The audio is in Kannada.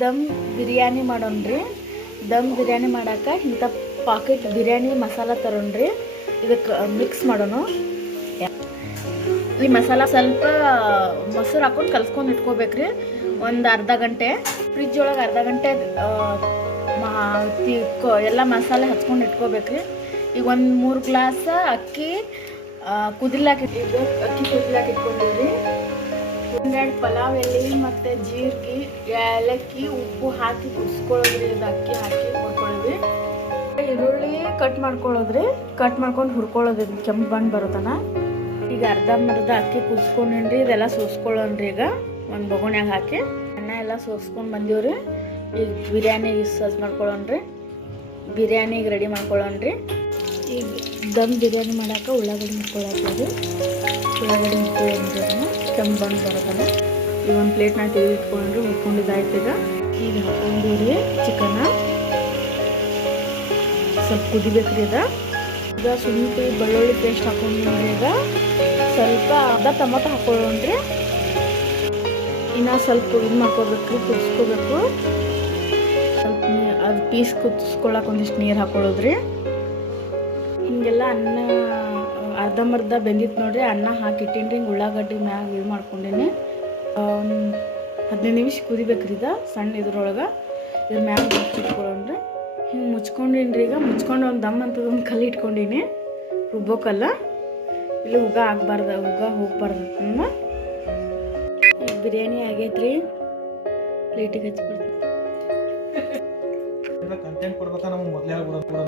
ದಮ್ ಬಿರಿಯಾನಿ ಮಾಡೋಣ್ರಿ. ದಮ್ ಬಿರಿಯಾನಿ ಮಾಡೋಕೆ ಇಂಥ ಪಾಕೆಟ್ ಬಿರಿಯಾನಿ ಮಸಾಲ ತರೋಣ್ರಿ. ಇದಕ್ಕೆ ಮಿಕ್ಸ್ ಮಾಡೋಣ. ಈ ಮಸಾಲ ಸ್ವಲ್ಪ ಮೊಸರು ಹಾಕೊಂಡು ಕಲ್ಸ್ಕೊಂಡು ಇಟ್ಕೋಬೇಕ್ರಿ. ಒಂದು ಅರ್ಧ ಗಂಟೆ ಫ್ರಿಜ್ ಒಳಗೆ ಅರ್ಧ ಗಂಟೆ ಎಲ್ಲ ಮಸಾಲೆ ಹಚ್ಕೊಂಡು ಇಟ್ಕೋಬೇಕ್ರಿ. ಈಗ ಒಂದು 3 ಗ್ಲಾಸ್ ಅಕ್ಕಿ ಕುದಿಲಾಕಿಟ್ಟಿದ್ದು ಅಕ್ಕಿ ಕುದಿಲಾಕಿಟ್ಕೊಂಡಿವ್ರಿ. ಒಂದೆರಡು ಪಲಾವ್ ಎಲೆ ಮತ್ತು ಜೀರಿಗೆ, ಏಲಕ್ಕಿ, ಉಪ್ಪು ಹಾಕಿ ಕುದಿಸ್ಕೊಳ್ಳೋದ್ರಿ. ಇದು ಅಕ್ಕಿ ಹಾಕಿ ಹುರ್ಕೊಳ್ಳೋದ್ರಿ. ಈರುಳ್ಳಿ ಕಟ್ ಮಾಡ್ಕೊಳ್ಳೋದ್ರಿ. ಕಟ್ ಮಾಡ್ಕೊಂಡು ಹುರ್ಕೊಳ್ಳೋದ್ರಿ ಕೆಂಪು ಬಣ್ಣ ಬರೋತನ. ಈಗ ಅರ್ಧಂಬರ್ಧ ಅಕ್ಕಿ ಕುದಿಸ್ಕೊಂಡ್ರಿ. ಇದೆಲ್ಲ ಸೋಸ್ಕೊಳ್ಳೋಣ್ರಿ. ಈಗ ಒಂದು ಬೊಗಣ್ಯಾಗ ಹಾಕಿ ಅನ್ನ ಎಲ್ಲ ಸೋಸ್ಕೊಂಡು ಬಂದೀವ್ರಿ. ಈಗ ಬಿರಿಯಾನಿಗೆ ಸಜ್ ಮಾಡ್ಕೊಳ್ಳೋಣ್ರಿ. ಬಿರಿಯಾನಿಗೆ ರೆಡಿ ಮಾಡ್ಕೊಳ್ಳೋಣ್ರಿ. ಈಗ ದಮ್ ಬಿರಿಯಾನಿ ಮಾಡೋಕೆ ಉಳ್ಳಾಗಡ್ಡಿ ಮುಟ್ಕೊಳ್ಳೋದ್ರಿ. ಉಳ್ಳಾಗಡ್ಡಿ ಮುಟ್ಕೊಳ್ಳೋಣ್ರಿ. ಅದನ್ನು ಕೆಂಪು ಬಣ್ಣ ಬರೋದನ್ನ ಈಗ ಒಂದು ಪ್ಲೇಟ್ನಾಗ ತೆಗೆದು ಇಟ್ಕೊಂಡ್ರಿ. ಮುಟ್ಕೊಂಡಿದ್ದಾಯ್ತು. ಈಗ ಹಾಕೊಂಡಿವ್ರಿ ಚಿಕನ್ನ. ಸ್ವಲ್ಪ ಕುದಿಬೇಕ್ರಿ. ಈಗ ಶುಂಠಿ ಬೆಳ್ಳುಳ್ಳಿ ಪೇಸ್ಟ್ ಹಾಕೊಂಡ್ರಿ. ಈಗ ಸ್ವಲ್ಪ ಅರ್ಧ ಟೊಮೊಟೊ ಹಾಕೊಳ್ಳೋಣ್ರಿ. ಇನ್ನು ಸ್ವಲ್ಪ ಇದು ಮಾಡ್ಕೋಬೇಕ್ರಿ, ಕುದಿಸ್ಕೋಬೇಕು. ಸ್ವಲ್ಪ ಅದು ಪೀಸ್ ಕುದಿಸ್ಕೊಳಕ್ಕೆ ಒಂದಿಷ್ಟು ನೀರು ಹಾಕೊಳ್ಳೋದ್ರಿ. ಹಿಂಗೆಲ್ಲ ಅನ್ನ ಅರ್ಧಂಬರ್ಧ ಬೆಂದಿತ್ತು ನೋಡ್ರಿ. ಅನ್ನ ಹಾಕಿಟ್ಟಿನ್ರಿ. ಹಿಂಗೆ ಉಳ್ಳಾಗಡ್ಡಿ ಮ್ಯಾಗ ಇದು ಮಾಡ್ಕೊಂಡೀನಿ. 15 ನಿಮಿಷ ಕುದಿಬೇಕ್ರಿ. ಸಣ್ಣ ಇದ್ರೊಳಗೆ ಇದ್ರ ಮ್ಯಾಗ ಇಟ್ಕೊಳ್ಳೋಣ್ರಿ. ಹಿಂಗೆ ಮುಚ್ಕೊಂಡಿನ್ರಿ. ಈಗ ಮುಚ್ಕೊಂಡು ಒಂದು ದಮ್ ಅಂತದ ಒಂದು ಕಲ್ಲು ಇಟ್ಕೊಂಡೀನಿ. ರುಬ್ಬೋಕಲ್ಲ, ಇಲ್ಲಿ ಹುಗ ಆಗಬಾರ್ದು, ಹುಗ ಹೋಗ್ಬಾರ್ದು. ಈಗ ಬಿರಿಯಾನಿ ಆಗೈತ್ರಿ. ಪ್ಲೇಟಿಗೆ ಹಚ್ಬಿಡ್ತೀನಿ.